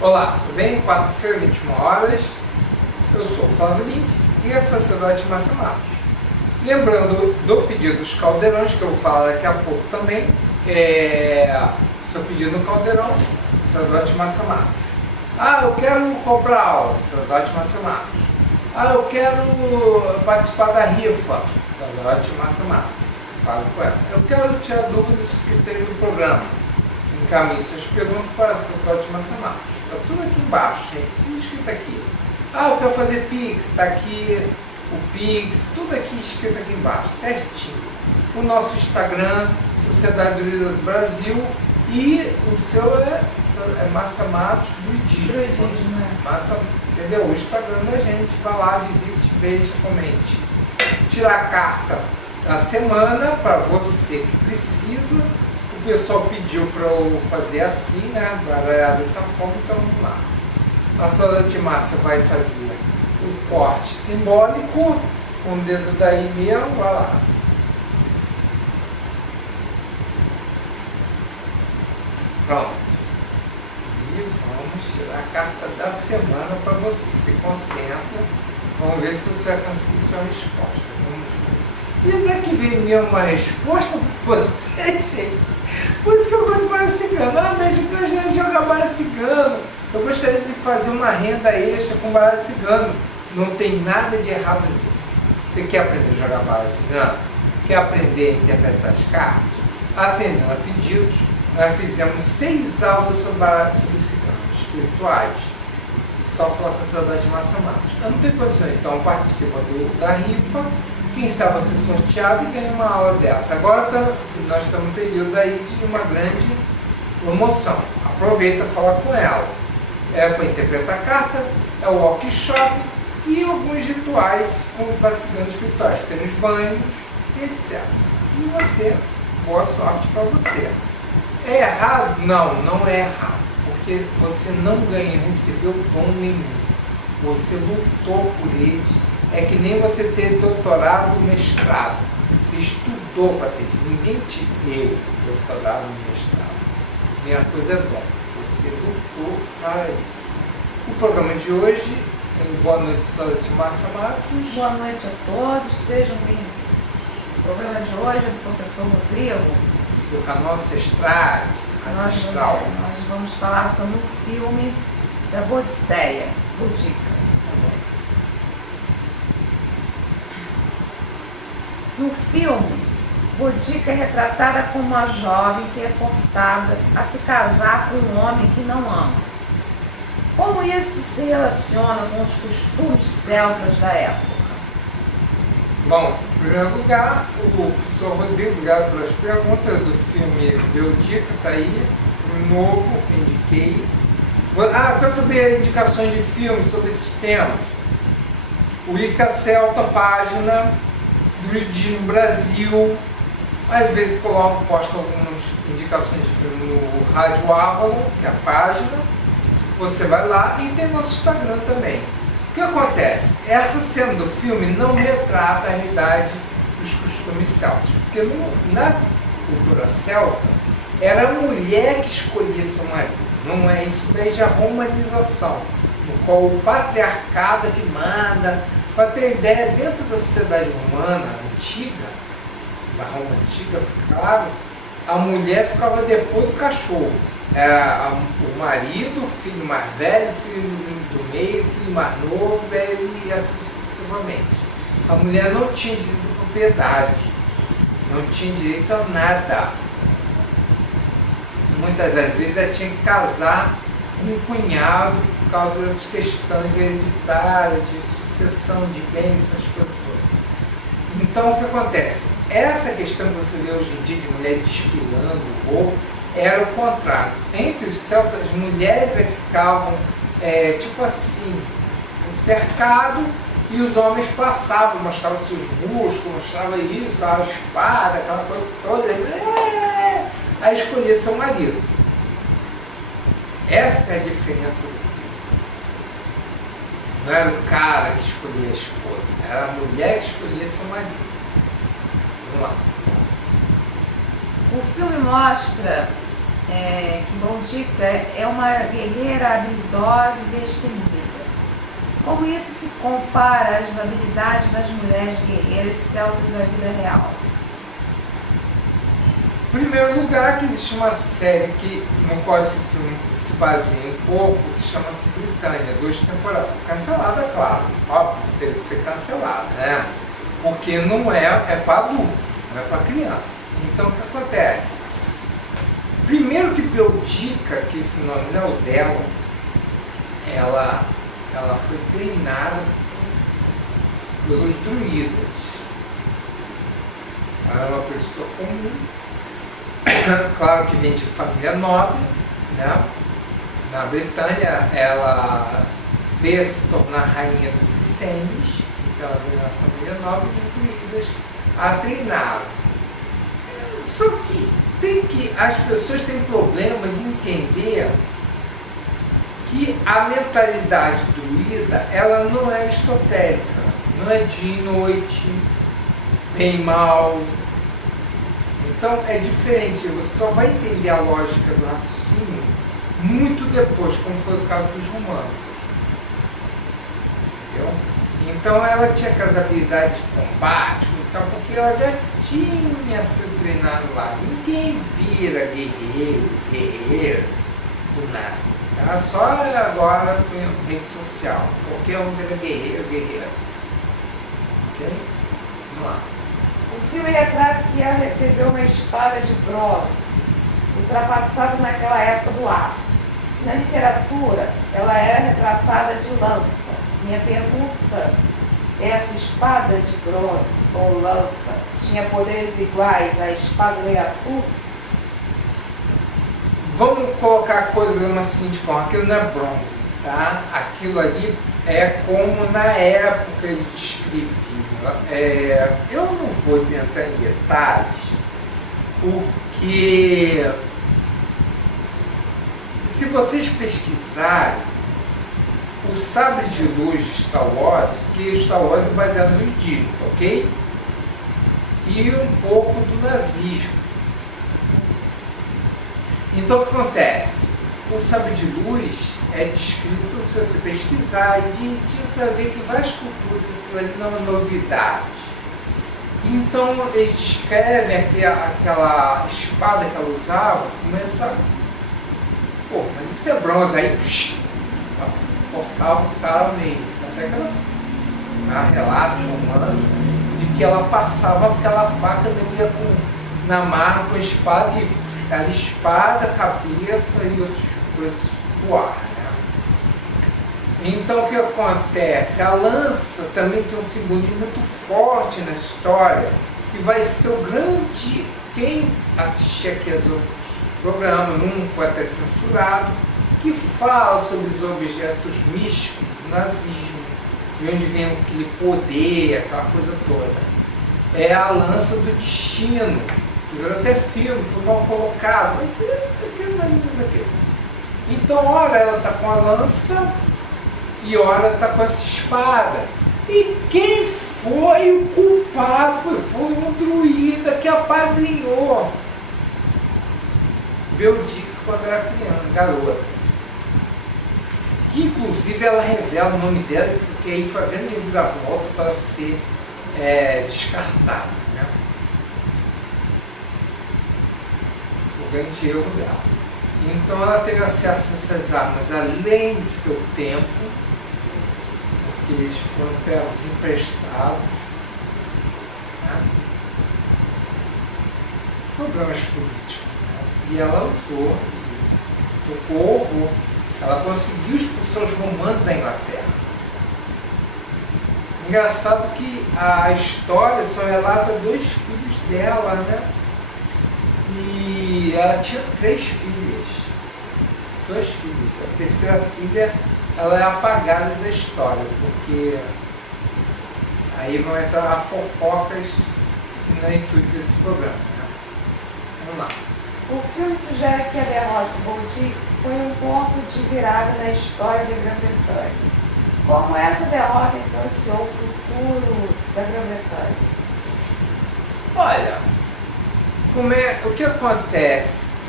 Olá, tudo bem? Quarta-feira, 21 horas. Eu sou o Flávio Lins e a sacerdote Márcia Matos. Lembrando do pedido dos caldeirões, que eu vou falar daqui a pouco também, seu pedido no caldeirão, sacerdote Márcia Matos. Eu quero comprar aula, sacerdote Márcia Matos. Eu quero participar da rifa, sacerdote Márcia Matos. Você fala com ela. Eu quero tirar dúvidas que tem no programa. Encaminhe suas perguntas para a sacerdote Márcia Matos. Está tudo aqui embaixo, gente. Tudo escrito aqui. Eu quero fazer Pix, está aqui o Pix, tudo aqui escrito aqui embaixo, certinho. O nosso Instagram, Sociedade Druida do Brasil, e o seu é Márcia Matos Druidismo. Márcia, entendeu? O Instagram da gente, vai lá, visite, veja, comente. Tirar a carta da semana para você que precisa. O pessoal pediu para eu fazer assim, né? Baralhar dessa forma, então vamos lá. A sacerdote Márcia vai fazer o corte simbólico com o dedo daí mesmo, vai lá. Pronto. E vamos tirar a carta da semana para você. Se concentra. Vamos ver se você vai conseguir sua resposta. Vamos ver. E daqui vem mesmo uma resposta para você, gente. Por isso que eu gosto de baralho cigano. Mas eu gostaria de jogar baralho cigano. Eu gostaria de fazer uma renda extra com baralho cigano. Não tem nada de errado nisso. Você quer aprender a jogar baralho cigano? Quer aprender a interpretar as cartas? Atendendo a pedidos, nós fizemos 6 aulas sobre ciganos espirituais. Só falar com a sacerdote Márcia Matos. Eu não tenho condição, então participa da rifa. Quem sabe vai ser sorteado e ganha uma aula dessa. Agora nós estamos no período aí de uma grande promoção. Aproveita e fala com ela. É para interpretar a carta, é o workshop e alguns rituais para ciganos espirituais. Tem os banhos e etc. E você, boa sorte para você. É errado? Não, não é errado. Porque você não ganha, recebeu dom nenhum. Você lutou por eles. É que nem você ter doutorado ou mestrado. Você estudou para ter isso. Ninguém te deu doutorado ou mestrado. Mesma coisa é dom. Você lutou para isso. O programa de hoje é Boa Noite, sacerdote Márcia Matos. Boa noite a todos, sejam bem-vindos. O programa de hoje é do professor Rodrigo. Do canal Ancestrais, Ancestral. Nós vamos falar sobre um filme da Bodicéia, Boudica. No filme, Boudica é retratada como uma jovem que é forçada a se casar com um homem que não ama. Como isso se relaciona com os costumes celtas da época? Bom, em primeiro lugar, o professor Rodrigo, obrigado pelas perguntas do filme Boudica, está aí, filme novo, indiquei. Quero saber indicações de filmes sobre esses temas. O Ica Celta, página, Druidismo Brasil, às vezes posto algumas indicações de filme no Rádio Avalon, que é a página, você vai lá e tem nosso Instagram também. O que acontece? Essa cena do filme não retrata a realidade dos costumes celtas, porque na cultura celta era a mulher que escolhia seu marido, não é isso daí já romanização, no qual o patriarcado é que manda. Para ter ideia, dentro da sociedade romana antiga, da Roma antiga, claro, a mulher ficava depois do cachorro. Era o marido, o filho mais velho, o filho do meio, o filho mais novo, e assim sucessivamente. A mulher não tinha direito à propriedade, não tinha direito a nada. Muitas das vezes ela tinha que casar com um cunhado por causa dessas questões hereditárias, de sucessão de bens, essas coisas todas. Então o que acontece? Essa questão que você vê hoje em dia de mulher desfilando roupa, era o contrário. Entre os celtas, as mulheres é que ficavam, tipo assim, cercado, e os homens passavam, mostravam seus músculos, mostravam isso, a espada, aquela coisa toda, aí escolhia seu marido. Essa é a diferença do filme. Não era o cara que escolhia a esposa, era a mulher que escolhia seu marido. Vamos lá. O filme mostra que Boudica é uma guerreira habilidosa e destemida. Como isso se compara às habilidades das mulheres guerreiras celtas da vida real? Em primeiro lugar, que existe uma série no qual esse filme se baseia um pouco, que chama-se Britânia, 2 temporadas. Foi cancelada, claro, óbvio, teve que ser cancelada, né? Porque não é para adulto, não é para criança. Então o que acontece? Primeiro que Boudica, que esse nome não é o dela, ela foi treinada pelos druidas. Ela é uma pessoa comum, claro que vem de família nobre, né? Na Britânia ela veio a se tornar rainha dos Essenes, então ela veio na família nobre e os druidas a treinaram. Só que as pessoas têm problemas em entender que a mentalidade druida ela não é aristotélica, não é dia e noite, bem e mal. Então é diferente, você só vai entender a lógica do raciocínio muito depois, como foi o caso dos romanos. Entendeu? Então ela tinha aquelas habilidades de combate e tal, porque ela já tinha sido treinada lá. Ninguém vira guerreiro do nada. Tá? Só agora com rede social. Qualquer um vira guerreira. Ok? Vamos lá. O filme retrata que ela recebeu uma espada de bronze, ultrapassada naquela época do aço. Na literatura, ela era retratada de lança. Minha pergunta, essa espada de bronze ou lança tinha poderes iguais à espada do rei Arthur? Vamos colocar a coisa de uma seguinte forma, aquilo não é bronze, tá? Aquilo ali é como na época ele descrevia. Eu não vou entrar em detalhes, porque se vocês pesquisarem o sabre de luz de Star Wars, que Star Wars é baseado no Egito, ok? E um pouco do nazismo. Então o que acontece? O sabre de luz é descrito, se você pesquisar, e você vai ver que várias culturas, aquilo ali não é novidade. Então eles descrevem aquela espada que ela usava, começa, pô, mas isso é bronze, aí cortava o cara ao meio. Até que há relatos romanos de que ela passava aquela faca dele na marra com a espada e a espada, cabeça e outras coisas do ar. Né? Então o que acontece? A lança também tem um simbolismo muito forte na história, que vai ser o grande. Quem assistir aqui aos outros programas, um foi até censurado, que fala sobre os objetos místicos do nazismo, de onde vem aquele poder, aquela coisa toda. É a lança do destino, que virou até filme, foi mal colocado, mas aquilo mais ou menos aquilo. Então, ora ela está com a lança e ora está com essa espada. E quem foi o culpado? Foi um druida que apadrinhou Boudica quando era criança, garota. Que inclusive ela revela o nome dela, que aí foi a grande reviravolta para ser descartada. Né? Foi o grande erro dela. Então ela teve acesso a essas armas além do seu tempo, porque eles foram pegos emprestados. Né? Problemas políticos. Né? E ela usou, e tocou horror. Ela conseguiu expulsar os romanos da Inglaterra. Engraçado que a história só relata 2 filhos dela, né? E ela tinha 3 filhas. 2 filhas. A terceira filha, ela é apagada da história, porque aí vão entrar fofocas no intuito desse programa. Né? Vamos lá. O filme sugere que a derrota de Boudica foi um ponto de virada na história da Grã-Bretanha. Como essa derrota influenciou o futuro da Grã-Bretanha? Olha, o que acontece?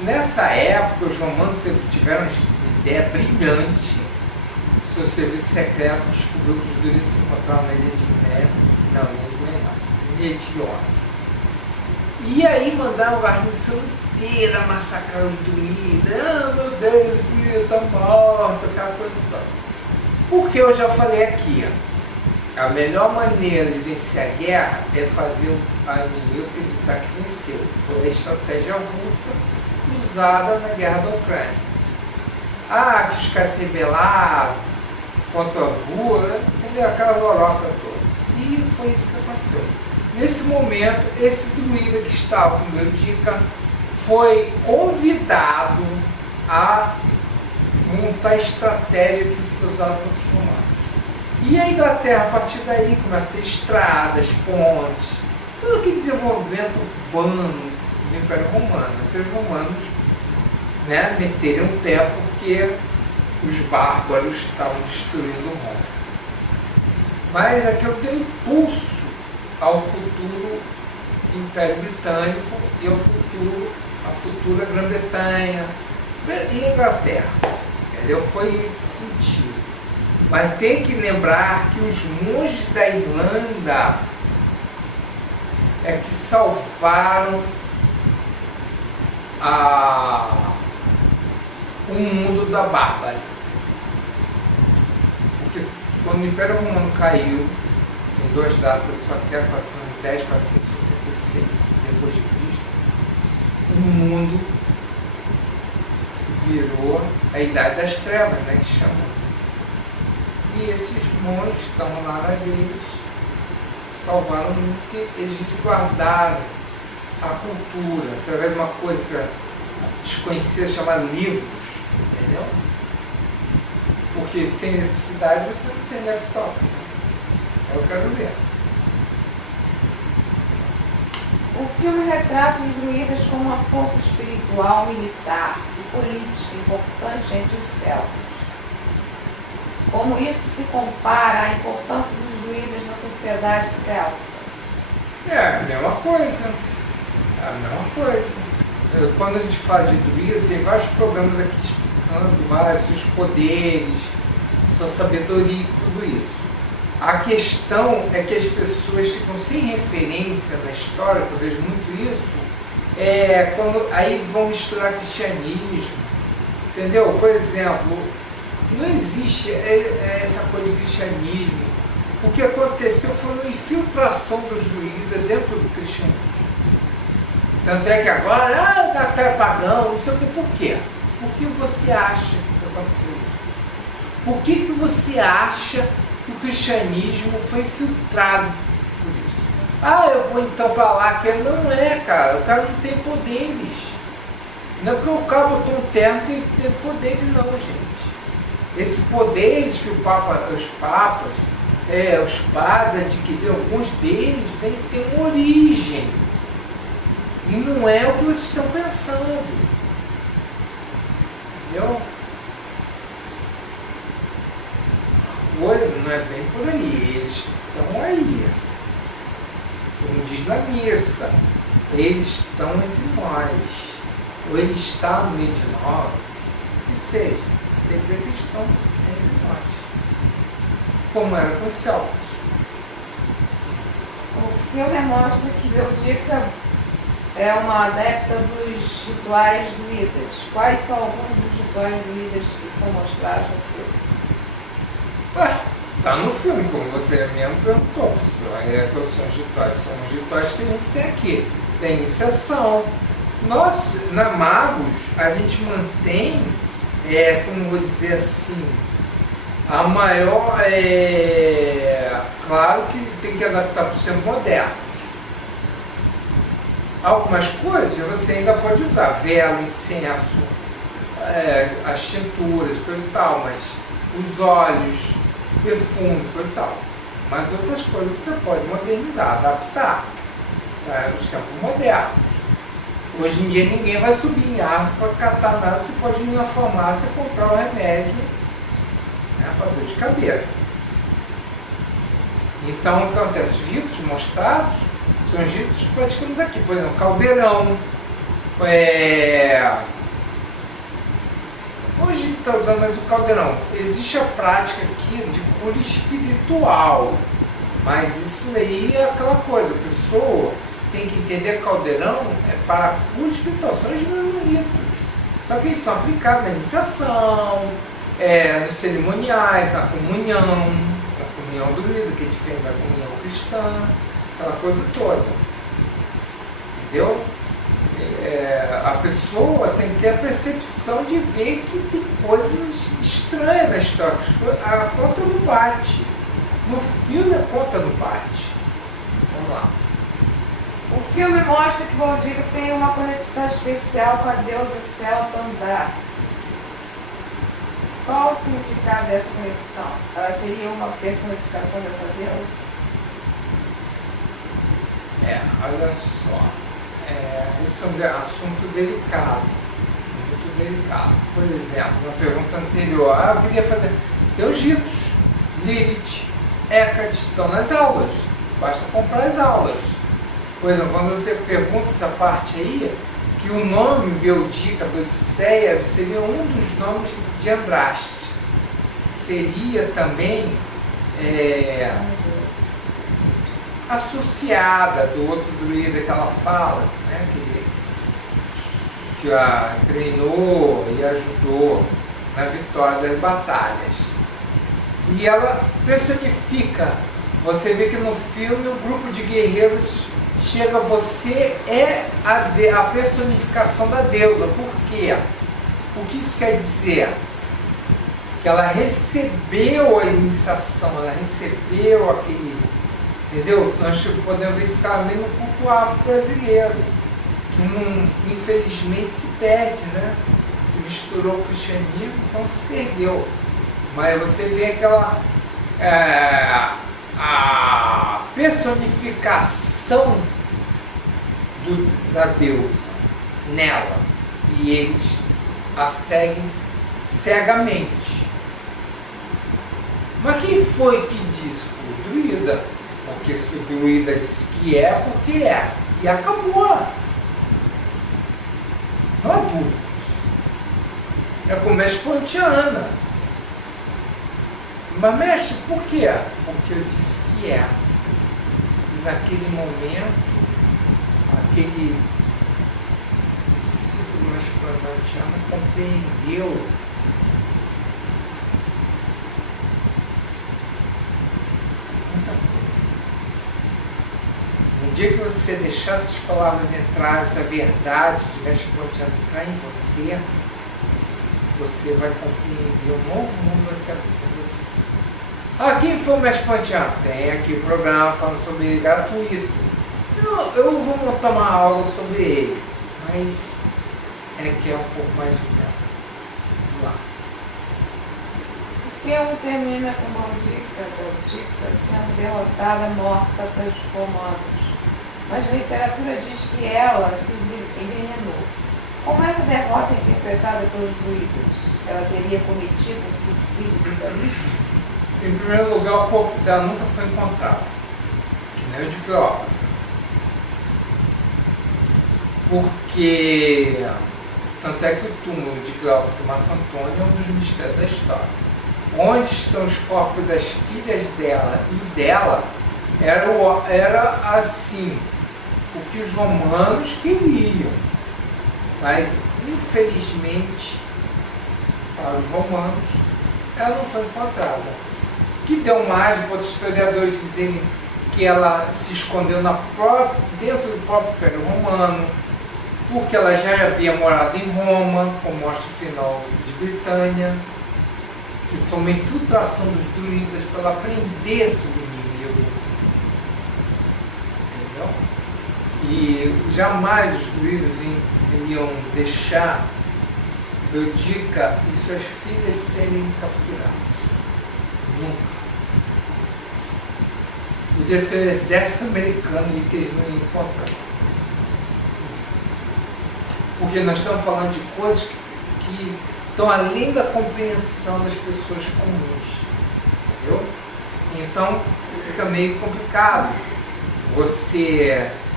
nessa época, os romanos tiveram uma ideia brilhante. O seu serviço secreto descobriu que os druidas se encontravam na ilha de Mé, não, na ilha de Iona. E aí mandaram a guarnição inteira massacrar os druidas. Ah, meu Deus, vida tá morta, aquela coisa toda. Porque eu já falei aqui, a melhor maneira de vencer a guerra é fazer o inimigo acreditar que venceu. Foi a estratégia russa usada na guerra da Ucrânia. Ah, que os caras se rebelaram contra a rua, entendeu? Aquela lorota toda. E foi isso que aconteceu. Nesse momento, esse druida que estava com o meu dica foi convidado a montar a estratégia que se usava contra os romanos. E a Inglaterra, a partir daí, começa a ter estradas, pontes, todo aquele desenvolvimento urbano do Império Romano. Até os romanos, né, meterem o pé porque os bárbaros estavam destruindo Roma. Mas aquilo deu impulso ao futuro Império Britânico e ao a futura Grã-Bretanha e Inglaterra. Entendeu? Foi esse sentido. Mas tem que lembrar que os monges da Irlanda é que salvaram o mundo da bárbara. Porque quando o Império Romano caiu, tem duas datas, só que é 410 e 456 depois de Cristo, o mundo virou a Idade das Trevas, né, que chamam. E esses monges que estavam lá na deles salvaram o mundo, porque eles guardaram a cultura através de uma coisa desconhecida chamada livros, entendeu? Porque sem eletricidade você não tem laptop. Eu quero ver. O filme retrata os druidas como uma força espiritual, militar e política importante entre os celtas. Como isso se compara à importância dos druidas na sociedade celta? É a mesma coisa. É a mesma coisa. Quando a gente fala de druida, tem vários programas aqui explicando seus poderes, sua sabedoria e tudo isso. A questão é que as pessoas ficam sem referência na história, que eu vejo muito isso, quando aí vão misturar cristianismo, entendeu? Por exemplo, não existe essa coisa de cristianismo. O que aconteceu foi uma infiltração dos druidas dentro do cristianismo. Tanto é que agora, até pagão, não sei o que, por quê? Por que você acha que aconteceu isso? Por que você acha que o cristianismo foi infiltrado por isso? Ah, eu vou então para lá, que não é, cara, o cara não tem poderes. Não é porque o cara botou um terno que ele teve poderes, não, gente. Esse poderes que os padres adquiriram, alguns deles vêm ter uma origem. E não é o que vocês estão pensando. Entendeu? A coisa não é bem por aí. Eles estão aí. Como diz na missa, eles estão entre nós. Ou ele está no meio de nós, que seja. Quer dizer que eles estão entre nós. Como era com os celtas. O filme mostra que Boudica é uma adepta dos rituais druidas. Quais são alguns dos rituais druidas que são mostrados no filme? Tá no filme, como você mesmo perguntou, professor. Quais são os rituais? São os rituais que a gente tem aqui. Da iniciação. Nós, na Magos, a gente mantém, como vou dizer assim, a maior, claro que tem que adaptar para os tempos modernos. Algumas coisas você ainda pode usar, vela, incenso, as tinturas, coisa e tal, mas os óleos, perfume, coisa e tal. Mas outras coisas você pode modernizar, adaptar para os tempos modernos. Hoje em dia ninguém vai subir em árvore para catar nada, você pode ir na farmácia e comprar o remédio, né, para dor de cabeça. Então o que acontece? Os ritos mostrados são os ritos que praticamos aqui, por exemplo, caldeirão, Hoje a gente está usando mais o caldeirão. Existe a prática aqui de cura espiritual, mas isso aí é aquela coisa, a pessoa tem que entender que caldeirão é para cura espiritual, são os mesmos ritos. Só que eles são aplicados na iniciação, nos cerimoniais, na comunhão druida, que é diferente da comunhão cristã, aquela coisa toda. Entendeu? A pessoa tem que ter a percepção de ver que tem coisas estranhas na história. A conta não bate. No filme a conta não bate. Vamos lá. O filme mostra que Boudica tem uma conexão especial com a deusa celta Andrastes. Qual o significado dessa conexão? Ela seria uma personificação dessa deusa? Olha só. Esse é um assunto delicado. Muito delicado. Por exemplo, na pergunta anterior, eu queria fazer. Tem os ritos. Lilith, Hecate, estão nas aulas. Basta comprar as aulas. Por exemplo, quando você pergunta essa parte aí, que o nome Boudica, Boudicéia, seria um dos nomes de Andraste, que seria também associada do outro druida que ela fala, né, que a treinou e ajudou na vitória das batalhas. E ela personifica, você vê que no filme o grupo de guerreiros chega, você é a personificação da deusa. Por quê? O que isso quer dizer? Que ela recebeu a iniciação, ela recebeu aquele... Entendeu? Nós podemos ver esse também no culto afro-brasileiro, que não, infelizmente se perde, né? Que misturou o cristianismo, então se perdeu. Mas você vê aquela... a personificação da deusa nela, e eles a seguem cegamente. Mas quem foi que disse? Foi o druida, porque se o druida disse que é, porque é, e acabou. Não há dúvidas. É como a espontiana. Mas, mestre, por quê? Porque eu disse que é. E naquele momento, aquele discípulo espontiano compreendeu muita coisa. No dia que você deixar essas palavras entrar, essa verdade de mestre espontiano entrar em você, você vai compreender, um novo mundo vai se abrir para você. Quem foi o mestre espontiano? Tem aqui o programa falando sobre ele gratuito. Eu vou montar uma aula sobre ele, mas quer um pouco mais de tempo. Vamos lá. O filme termina com Boudica sendo derrotada, morta pelos romanos. Mas a literatura diz que ela se envenenou. Como essa derrota é interpretada pelos druidas? Ela teria cometido um suicídio ritualístico? Em primeiro lugar, o corpo dela nunca foi encontrado, que nem o de Cleópatra. Porque, tanto é que o túmulo de Cleópatra e Marco Antônio é um dos mistérios da história. Onde estão os corpos das filhas dela e dela era assim, o que os romanos queriam. Mas, infelizmente, para os romanos, ela não foi encontrada. Que deu mais, outros historiadores dizerem que ela se escondeu dentro do próprio Império Romano, porque ela já havia morado em Roma, como mostra o final de Britânia, que foi uma infiltração dos druidas para ela prender sobre o inimigo. Entendeu? E jamais os druidas iriam deixar Boudica e suas filhas serem capturadas. Nunca. Podia ser o exército americano ali que eles não iam encontrar. Porque nós estamos falando de coisas que estão além da compreensão das pessoas comuns. Entendeu? Então fica meio complicado você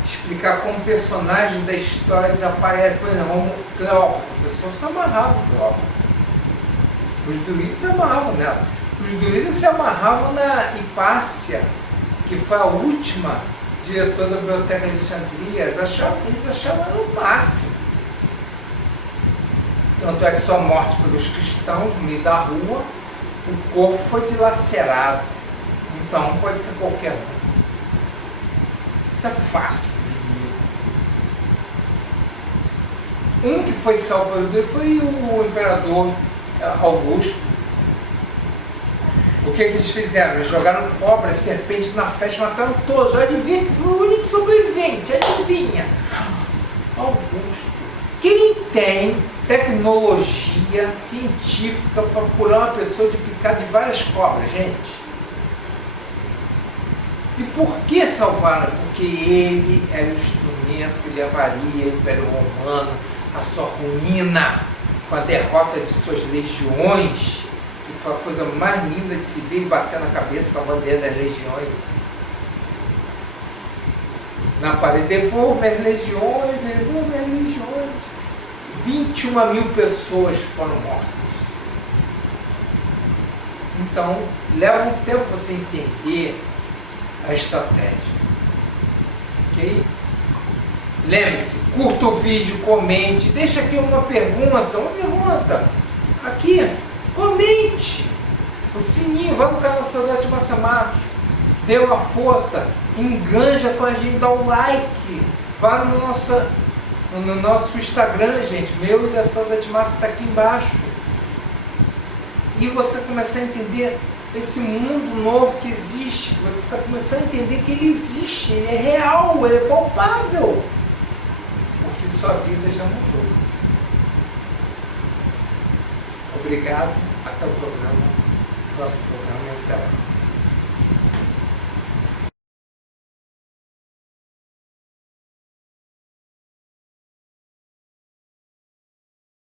explicar como personagens da história desaparecem. Por exemplo, Cleópatra, a pessoa se amarrava em Cleópatra. Os druidas se amarravam nela. Os druidas se amarravam na Hipácia, que foi a última diretora da Biblioteca de Alexandria. Eles achavam ela o máximo. Tanto é que sua morte pelos cristãos no meio da rua, o corpo foi dilacerado. Então pode ser qualquer um. Isso é fácil de doer. Um que foi salvo pelos dois foi o imperador Augusto. O que eles fizeram? Eles jogaram cobras, serpentes na festa, mataram todos. Adivinha que foi o único sobrevivente? Adivinha? Augusto. Quem tem tecnologia científica para curar uma pessoa de picada de várias cobras, gente? E por que salvaram? Porque ele era o instrumento que levaria o Império Romano à sua ruína, com a derrota de suas legiões, que foi a coisa mais linda de se ver, ele bater na cabeça com a bandeira das legiões. Na parede, devolve as legiões, devolve as legiões. 21 mil pessoas foram mortas. Então, leva um tempo você entender a estratégia. Ok? Lembre-se, curta o vídeo, comente, deixa aqui uma pergunta. Aqui, comente. O sininho, vai no canal Sacerdote Márcio Matos. Dê uma força, enganja com a gente, dá o like. Vá no nosso Instagram, gente. Meu e da Sacerdote Márcio está aqui embaixo. E você começar a entender esse mundo novo que existe. Você está começando a entender que ele existe, ele é real, ele é palpável. Porque sua vida já mudou. Obrigado. Até o próximo programa e até lá.